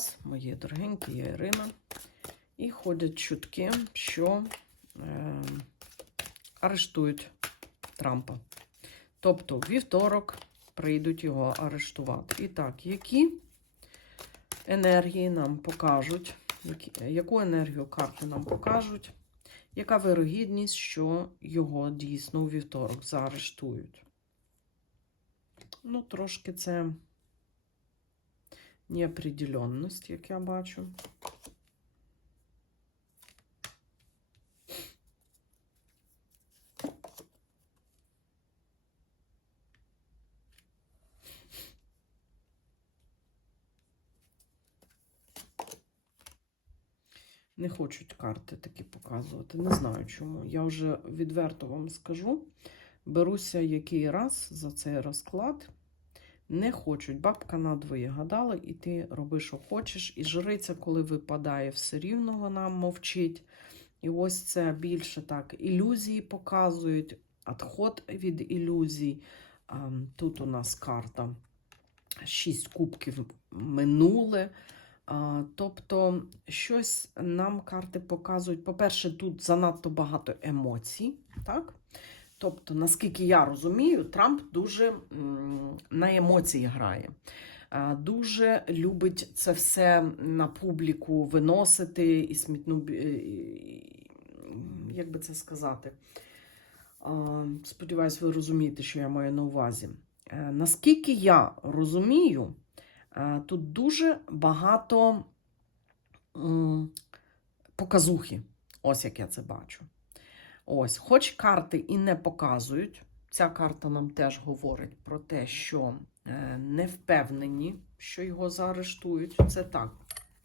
вас, мої дорогенькі, я Ірина. І ходять чутки, що е, арештують Трампа. Тобто, вівторок прийдуть його арештувати. І так, які енергії нам покажуть, які, яку енергію карти нам покажуть, яка вирогідність, що його дійсно у вівторок заарештують? Ну, трошки це неопределенність, як я бачу. Не хочуть карти такі показувати. Не знаю чому. Я вже відверто вам скажу. Беруся який раз за цей розклад. Не хочуть. Бабка надвоє гадала, і ти роби, що хочеш. І жриця, коли випадає, все рівно вона мовчить. І ось це більше так ілюзії показують, відход від ілюзій. Тут у нас карта шість кубків минуле. Тобто, щось нам карти показують. По-перше, тут занадто багато емоцій. так? Тобто, наскільки я розумію, Трамп дуже на емоції грає. Дуже любить це все на публіку виносити і смітну, як би це сказати. Сподіваюсь, ви розумієте, що я маю на увазі. Е, Наскільки я розумію, е, тут дуже багато показухи. Ось як я це бачу. Ось, хоч карти і не показують, ця карта нам теж говорить про те, що е, не впевнені, що його заарештують. Це так.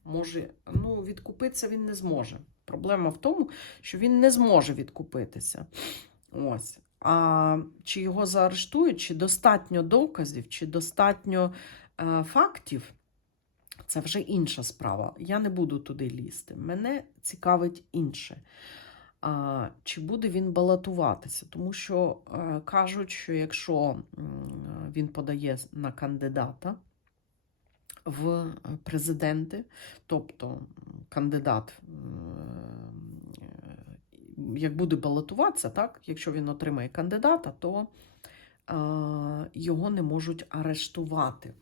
Може, ну, відкупитися він не зможе. Проблема в тому, що він не зможе відкупитися. Ось. А чи його заарештують, чи достатньо доказів, чи достатньо е, фактів, це вже інша справа. Я не буду туди лізти. Мене цікавить інше. А, чи буде він балотуватися? Тому що е, кажуть, що якщо він подає на кандидата в президенти, тобто кандидат, е, як буде балотуватися, так, якщо він отримає кандидата, то е, його не можуть арештувати.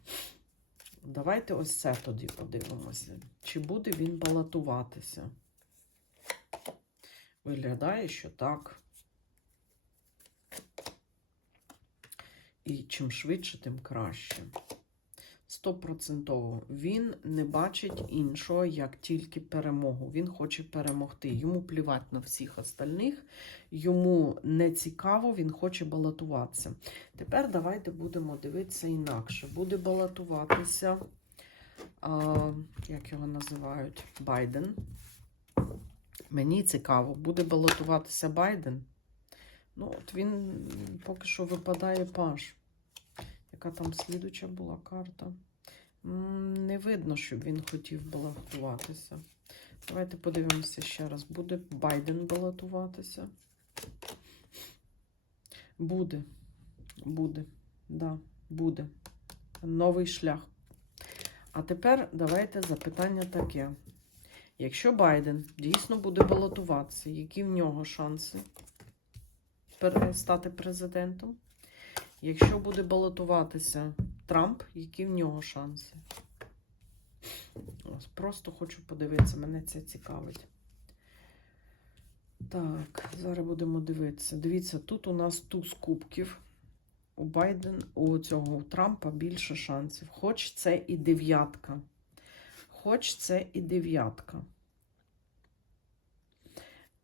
Давайте ось це тоді подивимося. Чи буде він балотуватися? Виглядає, що так. І чим швидше, тим краще. Стопроцентово. Він не бачить іншого, як тільки перемогу. Він хоче перемогти. Йому плівати на всіх остальних. Йому не цікаво, він хоче балотуватися. Тепер давайте будемо дивитися інакше. Буде балотуватися, а, як його називають, Байден. Мені цікаво, буде балотуватися Байден. Ну, от він поки що випадає паш. Яка там слідуча була карта? Не видно, щоб він хотів балотуватися. Давайте подивимося ще раз. Буде Байден балотуватися? Буде. Буде. Да, буде. Новий шлях. А тепер давайте запитання таке. Якщо Байден дійсно буде балотуватися, які в нього шанси стати президентом? Якщо буде балотуватися Трамп, які в нього шанси? Ось просто хочу подивитися, мене це цікавить. Так, зараз будемо дивитися. Дивіться, тут у нас туз кубків. У Байден, у цього у Трампа більше шансів. Хоч це і дев'ятка. Хоч це і дев'ятка.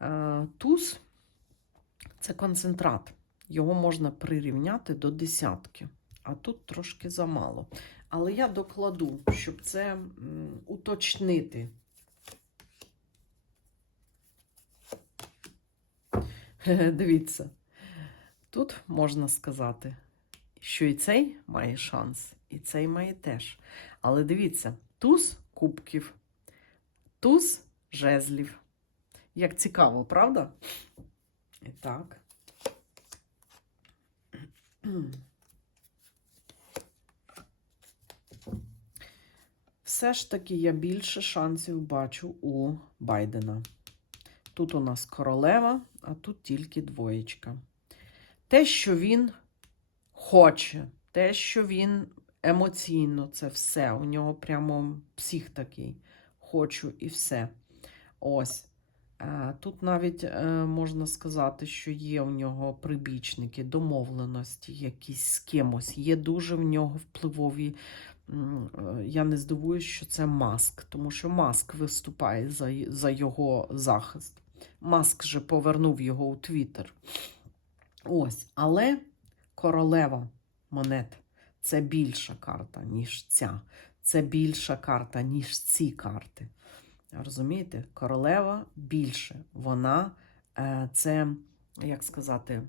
Е, Туз це концентрат. Його можна прирівняти до десятки, а тут трошки замало. Але я докладу, щоб це уточнити. Дивіться, тут можна сказати, що і цей має шанс, і цей має теж. Але дивіться, туз кубків, туз жезлів. Як цікаво, правда? І так. все ж таки я більше шансів бачу у Байдена. Тут у нас королева, а тут тільки двоєчка. Те, що він хоче, те, що він емоційно, це все. У нього прямо псих такий. Хочу і все. Ось. Е, Тут навіть е, можна сказати, що є у нього прибічники, домовленості якісь з кимось. Є дуже в нього впливові. е, Я не здивуюсь, що це маск, тому що маск виступає за, за його захист. Маск же повернув його у Твіттер. Ось, але королева монет це більша карта, ніж ця. Це більша карта, ніж ці карти. Розумієте? Королева більше. Вона е, це, як сказати,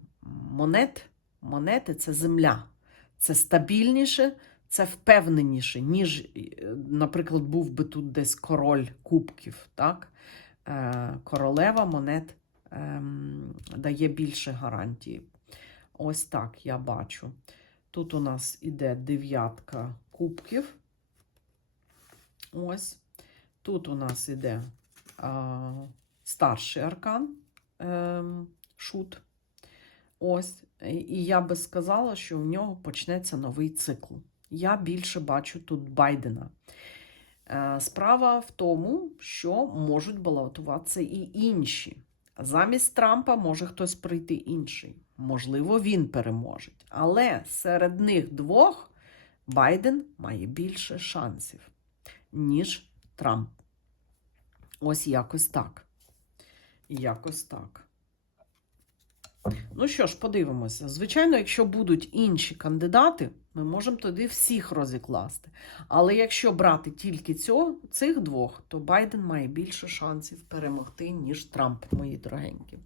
монет. Монети це земля. Це стабільніше, це впевненіше, ніж, е, наприклад, був би тут десь король кубків. Так? Е, королева монет ем, дає більше гарантії. Ось так я бачу. Тут у нас іде дев'ятка кубків. Ось. Тут у нас іде а, старший аркан ем, шут. Ось. І і я би сказала, що в нього почнеться новий цикл. Я більше бачу тут Байдена. Е, Справа в тому, що можуть балотуватися і інші. Замість Трампа може хтось прийти інший. Можливо, він переможе. Але серед них двох Байден має більше шансів, ніж Трамп. Ось якось так. Якось так. Ну що ж, подивимося. Звичайно, якщо будуть інші кандидати, ми можемо тоді всіх розікласти. Але якщо брати тільки цього, цих двох, то Байден має більше шансів перемогти, ніж Трамп, мої дорогенькі.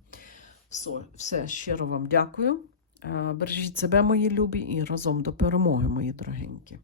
Все, все щиро вам дякую. Е, Бережіть себе, мої любі, і разом до перемоги, мої дорогенькі.